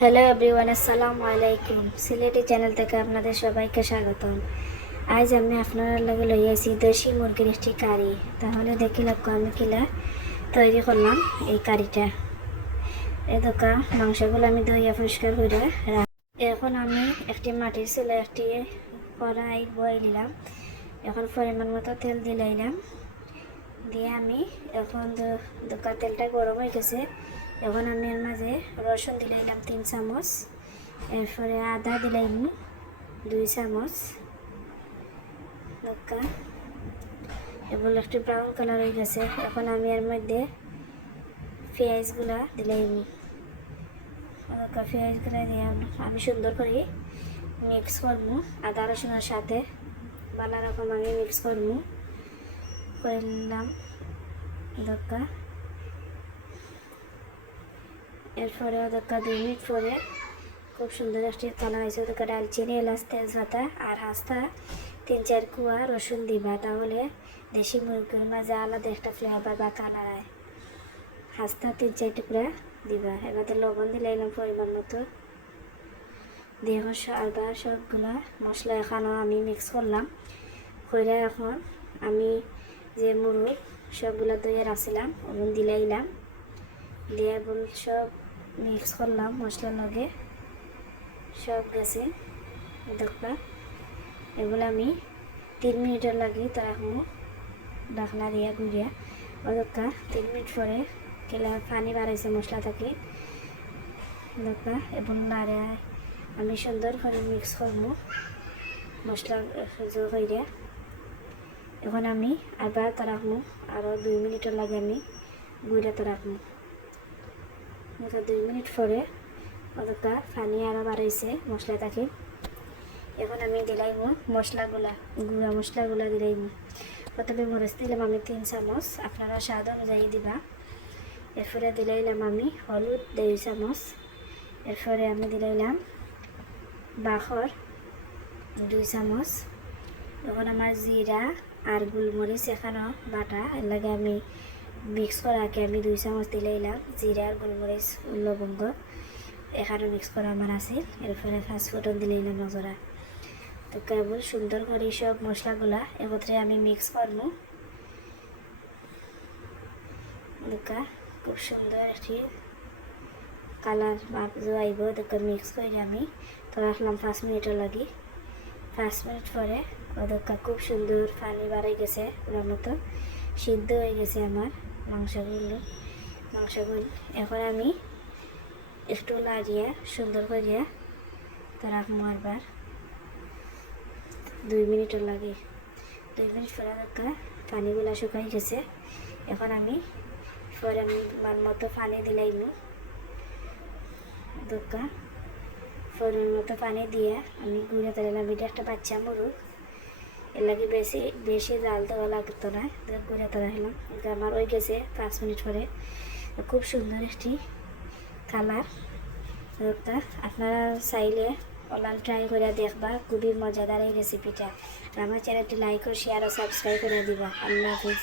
Hello everyone আসসালামু আলাইকুম Sylheti channel থেকে আপনাদের সবাইকে স্বাগতম। আজ আমি আপনার লগে লইয়াছি দেশি মুরগির একটি কারি। তাহলে দেখি লাগবো আমি কিলা তৈরি করলাম এই কারিটা। এই দোকা মাংসগুলো আমি ধুইয়া পরিষ্কার করে এখন আমি একটি মাটির চুলে, একটি কড়াই বয়ে নিলাম। এখন পরিমাণ মতো তেল দিলাইলাম দিয়ে আমি এখন দ- দোকান তেলটা গরম হয়ে গেছে। এখন আমি এর মাঝে রসুন দিলাইলাম তিন চামচ, এরপরে আদা দিলাইম দুই চামচ দোকা এবং একটু ব্রাউন কালার হয়ে গেছে, এখন আমি এর মধ্যে পেঁয়াজগুলা দিলাইম দোকা পেঁয়াজগুলা দিয়ে আমি সুন্দর করে মিক্স করব, আদা, রসুনের সাথে ভালো রকম আমি মিক্স করব। করে নিলাম দোকা এরপরে ওদেরকে দুই মিনিট পরে খুব সুন্দর একটি কালার হয়েছে। ওদেরকে ডালচিনি এলাচ, তেজপাতা আর হাস্তা তিন চার কুয়া রসুন দিবা। তাহলে দেশি মুরগির মাঝে আলাদা একটা ফ্লেভার বা কালার হয় হাস্তা তিন চার টুকরা দিবা। এবার লবণ দিলে এলাম পরিমাণ মতো এখন আবার সবগুলা মশলা এখানেও আমি মিক্স করলাম। করে এখন আমি যে মুরগ সবগুলা দইয়ে রাখছিলাম ওগুলো দিলাইলাম দিয়ে সব মিক্স করলাম মশলার লগে। সব গেছে দেখবা এগুলো আমি তিন মিনিটের লাগি, তো এখন ডাকনা দিয়া গুড়িয়া ওদকা তিন মিনিট পরে কেলা পানি বাড়াইছে মশলা থেকে। দেখবা, এবং নাড়ে আমি সুন্দর করে মিক্স করব মশলা জোর করে এখন আমি আবার তো রাখব আরও দুই মিনিটের লাগে আমি গুঁড়া তো রাখব। এটা দুই মিনিট পরে অতটা পানি আরও বাড়াইছে মশলাটাকে এখন আমি দিলাইম মশলাগুলা গুঁড়া মশলাগুলা দিলাইম প্রথমে মরিচ দিলাম আমি তিন চামচ। আপনারা স্বাদ অনুযায়ী দিবা। এরপরে দিলাইলাম আমি হলুদ দুই চামচ। এরপরে আমি দিলাইলাম বাখর দুই চামচ। এখন আমার জিরা আর গোলমরিচ এখানেও বাটা। এর লাগে আমি মিক্স করাকে আমি দুই চামচ দিলাইলাম জিরা আর গোলমরিচ লবঙ্গ, এখানে মিক্স করা আমার আছে এরপরে ফার্স্ট ফুটন দিলাইলাম নজরা তো কেবল সুন্দর করে সব মশলাগুলা একত্রে আমি মিক্স করব দেখা খুব সুন্দর একটি কালার মাপ আইব দেখে মিক্স করে আমি তো রাখলাম পাঁচ মিনিটের লাগি। পাঁচ মিনিট পরে ওদেরটা খুব সুন্দর পানি বাড়াই গেছে ওর মতো সিদ্ধ হয়ে গেছে আমার মাংসগুলো মাংসগুলো এখন আমি একটু লাড়িয়া সুন্দর করিয়া তো রাখব আরবার দুই মিনিটের লাগে। দুই মিনিট পরে দেখা পানিগুলো শুকাই গেছে। এখন আমি পরে আমি মান মতো পানি দিলাইম দোকা পরিমাণ মতো পানি দিয়ে আমি গুঁড়ে দিলাম এটা একটা বাচ্চা মুরগ এর বেশি বেশি জাল দেওয়া লাগতো না ঘুরে তোলা হলাম এটা আমার ওই গেছে পাঁচ মিনিট পরে। খুব সুন্দর একটি কালার আপনারা চাইলে অনলাইন ট্রাই করে দেখবা, খুবই মজাদার এই রেসিপিটা আমার চ্যানেলটি লাইক ও শেয়ার ও সাবস্ক্রাইব করে দিবা। আল্লাহ হাফিজ।